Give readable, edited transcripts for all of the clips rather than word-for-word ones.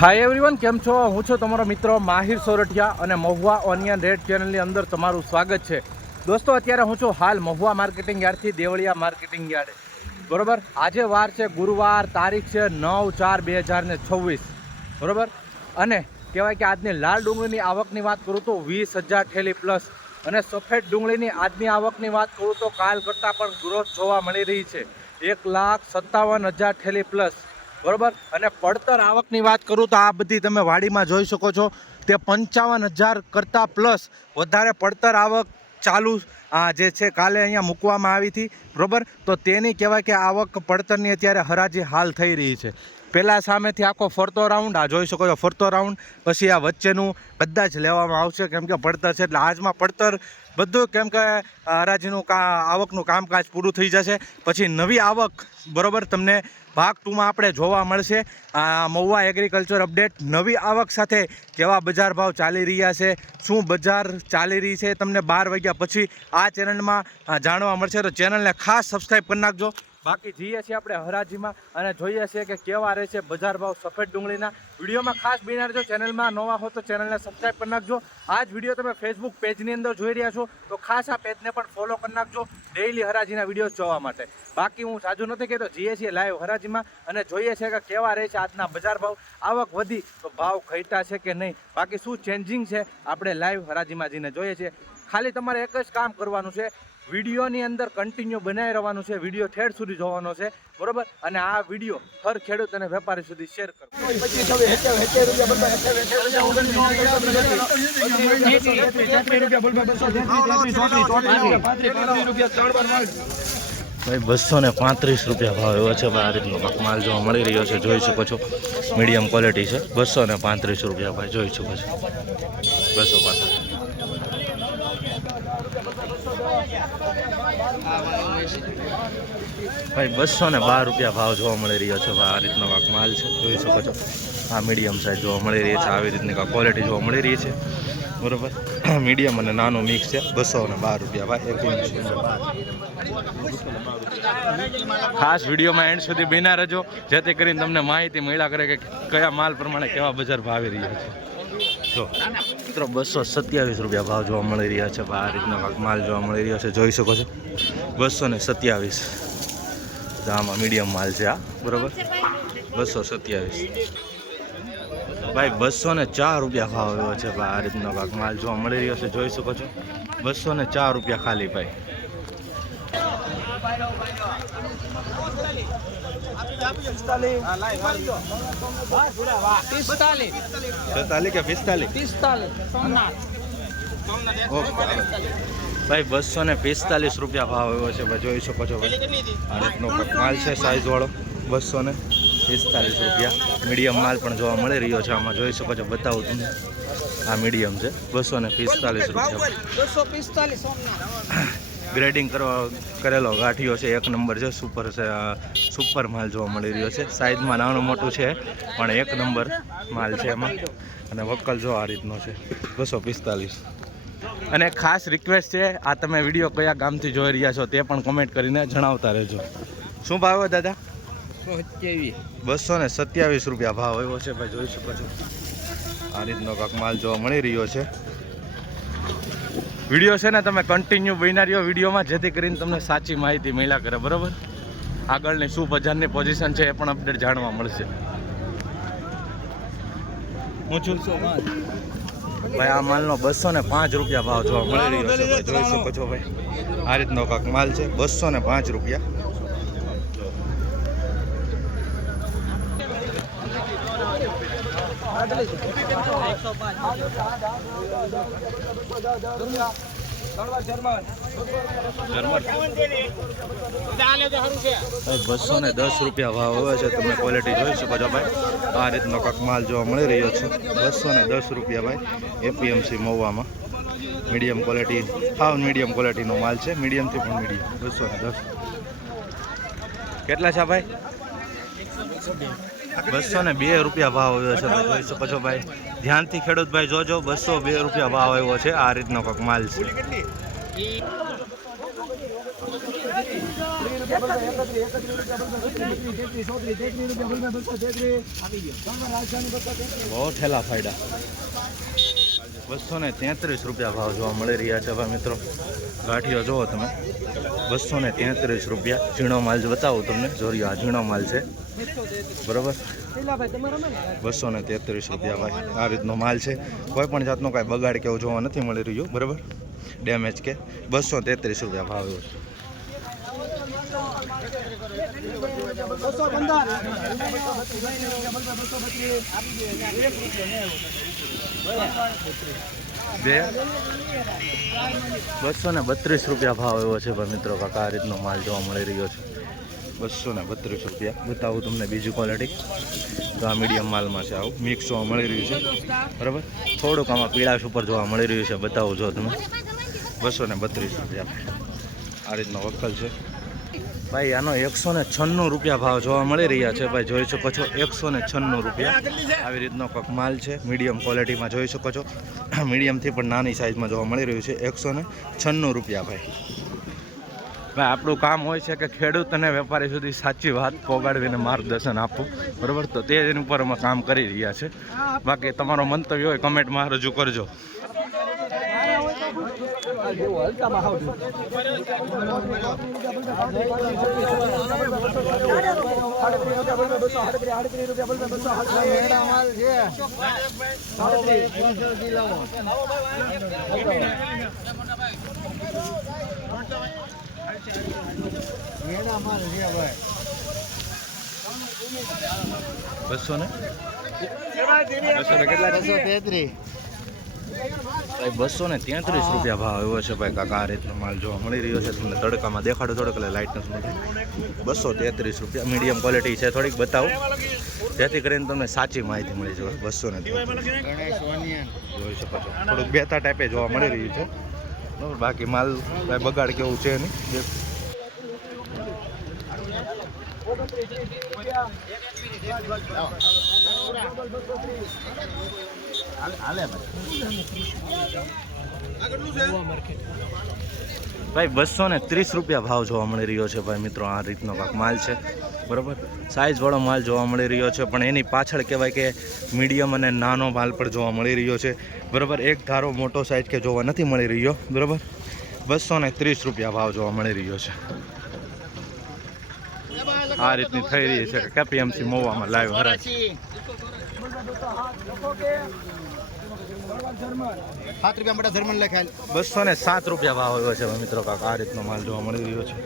Hi everyone, કેમ છો? હું છું તમારો મિત્ર માહિર સોરઠિયા અને મહુવા ઓનિયન રેડ ચેનલની અંદર તમારું સ્વાગત છે. દોસ્તો, અત્યારે હું છું હાલ મહુવા માર્કેટિંગ યાર્ડથી દેવળિયા માર્કેટિંગ યાર્ડે. બરોબર, આજે વાર છે ગુરુવાર, તારીખ છે 9/4/2026. બરોબર, અને કહેવાય કે આજની લાલ ડુંગળીની આવકની વાત કરું તો 20,000 થેલી પ્લસ, અને સફેદ ડુંગળીની આજની આવકની વાત કરું તો કાલ કરતાં પણ ગ્રોથ જોવા મળી રહી છે. 1,57,000 થેલી પ્લસ. બરોબર, અને પડતર આવકની વાત કરું તો આ બધી તમે વાડીમાં જોઈ શકો છો તે 55,000 કરતાં પ્લસ વધારે પડતર આવક ચાલુ જે છે કાલે અહીંયા મૂકવામાં આવી હતી. બરોબર, તો તેની કહેવાય કે આવક પડતરની અત્યારે હરાજી હાલ થઈ રહી છે. પહેલાં સામેથી આખો ફરતો રાઉન્ડ આ જોઈ શકો છો, ફરતો રાઉન્ડ, પછી આ વચ્ચેનું કદાચ લેવામાં આવશે કેમ કે પડતર છે એટલે આજમાં પડતર બધું, કેમ કે હરાજીનું આવકનું કામકાજ પૂરું થઈ જશે પછી નવી આવક બરોબર તમને ભાગ 2માં આપણે જોવા મળશે. મહુવા એગ્રીકલ્ચર અપડેટ નવી આવક સાથે કેવા બજાર ભાવ ચાલી રહ્યા છે, શું બજાર ચાલી રહી છે, તમને 12 વાગ્યા પછી આ ચેનલમાં જાણવા મળશે. તો ચેનલને ખાસ સબસ્ક્રાઈબ કરી નાખજો. બાકી જઈએ છીએ આપણે હરાજીમાં અને જોઈએ છીએ કે કેવા રહે છે બજાર ભાવ સફેદ ડુંગળીના. વિડીયોમાં ખાસ બિના રહેજો. ચેનલમાં નવા હો તો ચેનલને સબસ્ક્રાઈબ કરી નાખજો. આ જ વિડીયો તમે ફેસબુક પેજની અંદર જોઈ રહ્યા છો તો ખાસ આ પેજને પણ ફોલો કરી નાખજો ડેઈલી હરાજીના વિડીયો જોવા માટે. બાકી હું સાજુ નથી કહેતો, જઈએ છીએ લાઈવ હરાજીમાં અને જોઈએ છીએ કે કેવા રહે છે આજના બજાર ભાવ. આવક વધી તો ભાવ ઘટ્યા છે કે નહીં, બાકી શું ચેન્જિંગ છે આપણે લાઈવ હરાજીમાં જઈને જોઈએ છીએ. ખાલી તમારે એક જ કામ કરવાનું છે, વિડીયોની અંદર કન્ટિન્યુ બનાવી રહેવાનું છે, વિડીયો ઠેઠ સુધી જોવાનો છે. બરોબર, અને આ વિડીયો હર ખેડૂત અને વેપારી સુધી શેર કરો. ભાઈ 235 રૂપિયા ભાવ એવો છે. આ રીતનો માલ જોવા મળી રહ્યો છે, જોઈ શકો છો. મીડિયમ ક્વોલિટી છે. 235 રૂપિયા ભાઈ જોઈ શકો છો. 235. ભાઈ 212 રૂપિયા ભાવ જોવા મળી રહ્યો છે. આ રીતનો માલ છે, જોઈ શકો છો. આ મીડિયમ સાઇઝ જોવા મળી રહી છે. આવી રીતની ક્વોલિટી જોવા મળી રહી છે. બરોબર, મીડિયમ અને નાનો મિક્સ છે. 212 રૂપિયા ભાઈ. ખાસ વિડીયોમાં એન્ડ સુધી બન્યા રહેજો જેથી કરીને તમને માહિતી મળ્યા કરે કે કયા માલ પ્રમાણે કેવા બજાર ભાવી રહ્યા છે. જો મિત્રો 227 રૂપિયા ભાવ જોવા મળી રહ્યા છે. આ રીતનો માલ જોવા મળી રહ્યો છે, જોઈ શકો છો. 227. આમાં મીડિયમ માલ છે આ. બરોબર, 227 ભાઈ. 204 રૂપિયા ભાવ એવો છે. આ રીતનો માલ જોવા મળી રહ્યો છે, જોઈ શકો છો. 204 રૂપિયા ખાલી ભાઈ. 45 કે 45? ભાઈ 245 રૂપિયા ભાવ એવો છે ભાઈ, જોઈ શકો છો ભાઈ. આ રીતનો માલ છે સાઈઝ વાળો. 245 રૂપિયા. મીડિયમ માલ પણ જોવા મળી રહ્યો છે આમાં, જોઈ શકો છો. બતાવું તમને, આ મીડિયમ છે. 245 રૂપિયા. ગ્રેડિંગ કરેલો ગાંઠિયો છે, એક નંબર છે. સુપર માલ જોવા મળી રહ્યો છે. સાઈઝમાં નાનું મોટું છે પણ એક નંબર માલ છે એમાં. અને વક્કલ જો આ રીતનો છે. 245. અને ખાસ રિક્વેસ્ટ છે, આ તમે વિડીયો કયા ગામથી જોઈ રહ્યા છો તે પણ કોમેન્ટ કરીને જણાવતા રહેજો. શું ભાવ દાદા? 227 રૂપિયા ભાવ એવો છે ભાઈ, જોઈ શકો છો. આ રીતનો કાંક માલ જોવા મળી રહ્યો છે. વિડીયો છે ને તમે કન્ટિન્યુ બન્યા રહ્યો વિડીયોમાં જેથી કરીને તમને સાચી માહિતી મળ્યા કરે. બરાબર, આગળની શું બજારની પોઝિશન છે એ પણ અપડેટ જાણવા મળશે. હું છું ભાઈ. આ માલનો 205 રૂપિયા ભાવ જોવા મળી રહ્યો છે ભાઈ, જોઈ શકો છો ભાઈ. આ રીતનો કાંક માલ છે. 205 રૂપિયા. બસો ને 10 રૂપિયા ભાવ આવે છે. તમે ક્વોલિટી જોઈ શકો છો ભાઈ. આ રીતનો કાંક માલ જોવા મળી રહ્યો છે. 210 રૂપિયા ભાઈ. એપીએમસી મહુવામાં મીડિયમ ક્વોલિટી, હાવ મીડિયમ ક્વોલિટીનો માલ છે. મીડિયમથી પણ મીડિયમ. 210. કેટલા છે ભાઈ? 202 રૂપિયા ભાવ આવ્યો છે ભાઈ, જોઈ શકો છો ભાઈ. ધ્યાનથી ખેડૂત ભાઈ જોજો. 202 રૂપિયા ભાવ આવ્યો છે. આ રીતનો કાંક માલ છે. બહુ ઠેલા ફાયદા 233 રૂપિયા ભાવ જોવા મળી રહ્યા છે ભાઈ મિત્રો. ગાંઠિયો જુઓ તમે 233 રૂપિયા. ઝીણો માલ બતાવું તમને. જોરિયો આ ઝીણો માલ છે બરોબર. 233 રૂપિયા ભાઈ. આ રીતનો માલ છે. કોઈ પણ જાતનો કાંઈ બગાડ કેવું જોવા નથી મળી રહ્યું બરોબર. ડેમેજ કે 233 રૂપિયા ભાવ એવો છે. બે 232 રૂપિયા ભાવ એવો છે ભાઈ મિત્રો. કાકા આ રીતનો માલ જોવા મળી રહ્યો છે. 232 રૂપિયા. બતાવું તમને બીજી ક્વોલિટી. તો આ મીડિયમ માલમાં છે. આવું મિક્સ જોવા મળી રહ્યું છે બરાબર. થોડુંક આમાં પીળાશ ઉપર જોવા મળી રહ્યું છે. બતાવું જો તમે 232 રૂપિયા. આ રીતનો વક્કલ છે ભાઈ. આનો 196 રૂપિયા ભાવ જોવા મળી રહ્યા છે ભાઈ. જોઈ શકો છો 196 રૂપિયા. આવી રીતનો કંઈક માલ છે. મીડિયમ ક્વોલિટીમાં જોઈ શકો છો. મીડિયમથી પણ નાની સાઇઝમાં જોવા મળી રહ્યું છે. 196 રૂપિયા ભાઈ. ભાઈ આપણું કામ હોય છે કે ખેડૂત અને વેપારી સુધી સાચી વાત પહોંચાડવીને માર્ગદર્શન આપવું બરાબર. તો તે એની ઉપર અમે કામ કરી રહ્યા છે. બાકી તમારો મંતવ્ય હોય કમેન્ટમાં રજૂ કરજો. બસો ને કેટલા? 233 રૂપિયા ભાવ એવો છે ભાઈ. કાકા આ રીતનો માલ જોવા મળી રહ્યો છે. તમને તડકામાં દેખાડો થોડોક એટલે લાઇટનેસ મળે. 233 રૂપિયા. મીડિયમ ક્વોલિટી છે. થોડીક બતાવું જેથી કરીને તમને સાચી માહિતી મળી જાય. 233 જોઈ શકો છો. થોડુંક બેતા ટાઈપે જોવા મળી રહ્યું છે બરાબર. બાકી માલ કાંઈ બગાડ કેવું છે નહીં. ભાઈ 230 રૂપિયા ભાવ જોવા મળી રહ્યો છે ભાઈ મિત્રો. આ રીતનો કાંક માલ છે બરાબર. સાઇઝ વાળો માલ જોવા મળી રહ્યો છે પણ એની પાછળ કહેવાય કે મીડિયમ અને નાનો માલ પણ જોવા મળી રહ્યો છે બરાબર. એક ધારો મોટો સાઇઝ કે જોવા નથી મળી રહ્યો બરાબર. 230 રૂપિયા ભાવ જોવા મળી રહ્યો છે. આ રીતની થઈ રહી છે કેપીએમસી મહુવામાં લાઈવ હરાજ. 207 રૂપિયા ભાવ આવ્યો છે મિત્રો. કાકા આ રીતનો માલ જોવા મળી રહ્યો છે.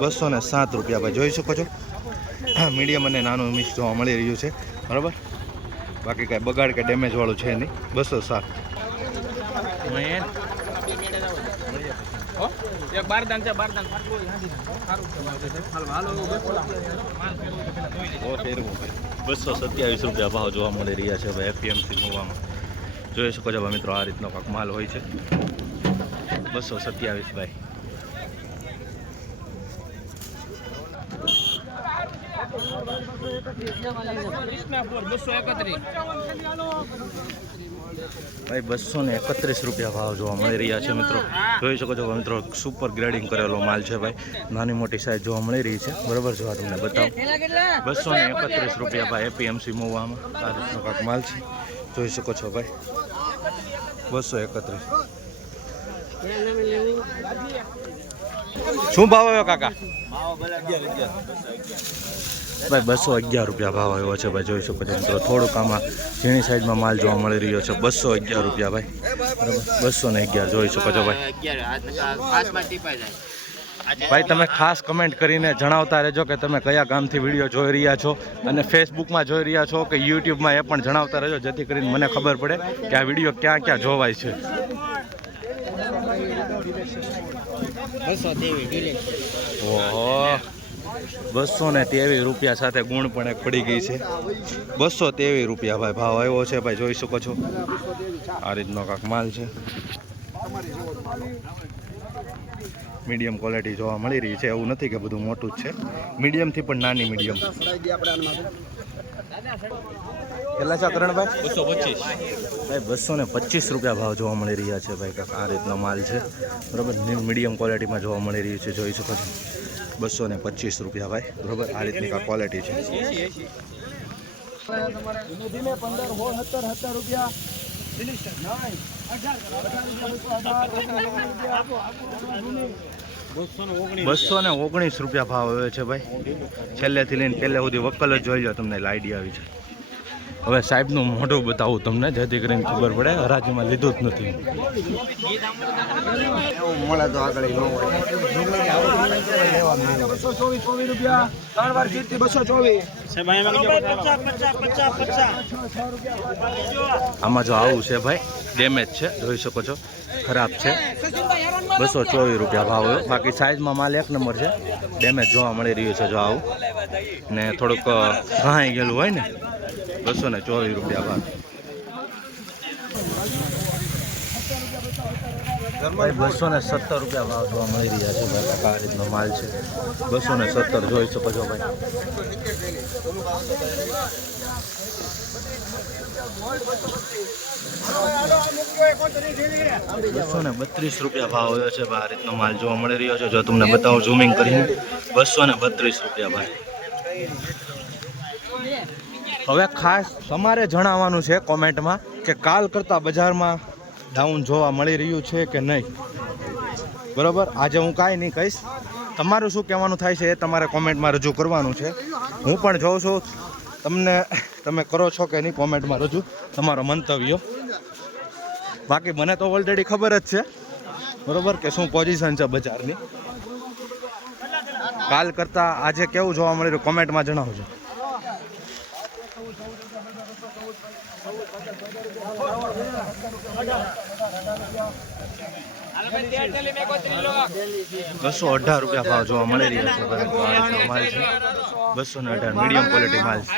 207 રૂપિયા ભાઈ. જોઈ શકો છો. મીડિયમ અને નાનું મિક્સ જોવા મળી રહ્યું છે બરાબર. બાકી કાંઈ બગાડ કે ડેમેજ વાળું છે નહીં. 207. એક બારદાન છે. બારદાન 227 રૂપિયા ભાવ જોવા મળી રહ્યા છે ભાઈ એપીએમસી મહુવામાં. જોઈ શકો છો મિત્રો. આ રીતનો કાંક માલ હોય છે. 227 ભાઈ. ભાઈ 231 રૂપિયા ભાવ જોવા મળી રહ્યા છે મિત્રો. જોઈ શકો છો મિત્રો. સુપર ગ્રેડિંગ કરેલો માલ છે ભાઈ. નાની મોટી સાઈઝ જોવા મળી રહી છે બરાબર. જો તમને બતાવું 231 રૂપિયા ભાઈ એપીએમસી મહુવામાં. આ રીતનો કાંક માલ છે. જોઈ શકો છો ભાઈ 231. શું ભાવ આવ્યો કાકા? ભાઈ 211 રૂપિયા ભાવ આવ્યો છે ભાઈ. જોઈ શકો છો મિત્રો. થોડુંક આમાં ઝીણી સાઈઝમાં માલ જોવા મળી રહ્યો છે. 211 રૂપિયા ભાઈ બરાબર. 211 જોઈ શકો છો ભાઈ. ભાઈ તમે ખાસ કમેન્ટ કરીને જણાવતા રહેજો કે તમે કયા ગામથી વિડીયો જોઈ રહ્યા છો અને ફેસબુકમાં જોઈ રહ્યા છો કે યુટ્યુબમાં એ પણ જણાવતા રહેજો જેથી કરીને મને ખબર પડે કે આ વિડીયો ક્યાં ક્યાં જોવાય છે. ઓહો 223 રૂપિયા સાથે ગુણ પણ એક પડી ગઈ છે. 223 રૂપિયા ભાઈ ભાવ આવ્યો છે ભાઈ. જોઈ શકો છો. આ રીતનો કાંક માલ છે. મીડિયમ ક્વોલિટી જોવા મળી રહી છે. એવું નથી કે બધું મોટું જ છે. મીડિયમથી પણ નાની મીડિયમ. કેટલા છે કરણભાઈ? 225 ભાઈ. 225 રૂપિયા ભાવ જોવા મળી રહ્યા છે ભાઈ. કાંક આ રીતનો માલ છે બરાબર. મીડિયમ ક્વોલિટીમાં જોવા મળી રહ્યું છે. જોઈ શકો છો 225 રૂપિયા ભાઈ, બરોબર. આ રીતની આ ક્વોલિટી છે. ધીમે 15 17 17 રૂપિયા 219 રૂપિયા ભાવ આવે છે ભાઈ. છેલ્લેથી લઈને પહેલે સુધી વકલ જ જોઈ લો, તમને આઈડિયા આવી જાય. હવે સાહેબનું મોઢું બતાવું તમને, જેથી કરીને ખબર પડે. હરાજીમાં લીધું જ નથી. મળે તો આગળ ન હોય. 224 રૂપિયા 3 વાર જીતતી 224. આમાં જો આવું છે ભાઈ, ડેમેજ છે, જોઈ શકો છો, ખરાબ છે. 224 રૂપિયા ભાવ હોય. બાકી સાઇઝમાં માલ એક નંબર છે. ડેમેજ જોવા મળી રહ્યું છે જો આવું, ને થોડુંક ઘાઈ ગયેલું હોય ને. 224 રૂપિયા ભાવ ભાઈ. 217 રૂપિયા ભાવ જોવા મળી રહ્યા છે ભાઈ. આ રીતનો માલ છે. 217 જોઈ શકો છો ભાઈ. 232 રૂપિયા ભાવ આવ્યો છે ભાઈ. આ રીતનો માલ જોવા મળી રહ્યો છે. જો તમને બતાવું ઝૂમિંગ કરીને, 232 રૂપિયા ભાઈ. હવે ખાસ તમારે જણાવવાનું છે કોમેન્ટમાં કે કાલ કરતાં બજારમાં ડાઉન જોવા મળી રહ્યું છે કે નહીં, બરાબર. આજે હું કાંઈ નહીં કહીશ, તમારું શું કહેવાનું થાય છે એ તમારે કોમેન્ટમાં રજૂ કરવાનું છે. હું પણ જોઉં છું તમે કરો છો કે નહીં, કોમેન્ટમાં રજૂ તમારો મંતવ્ય. બાકી મને તો ઓલરેડી ખબર જ છે, બરાબર, કે શું પોઝિશન છે બજારની. કાલ કરતાં આજે કેવું જોવા મળી રહ્યું કોમેન્ટમાં જણાવજો. ₹218 ભાવ જોવા મળી રહ્યા છે. માલ છે 218, મીડિયમ ક્વોલિટી માલ છે.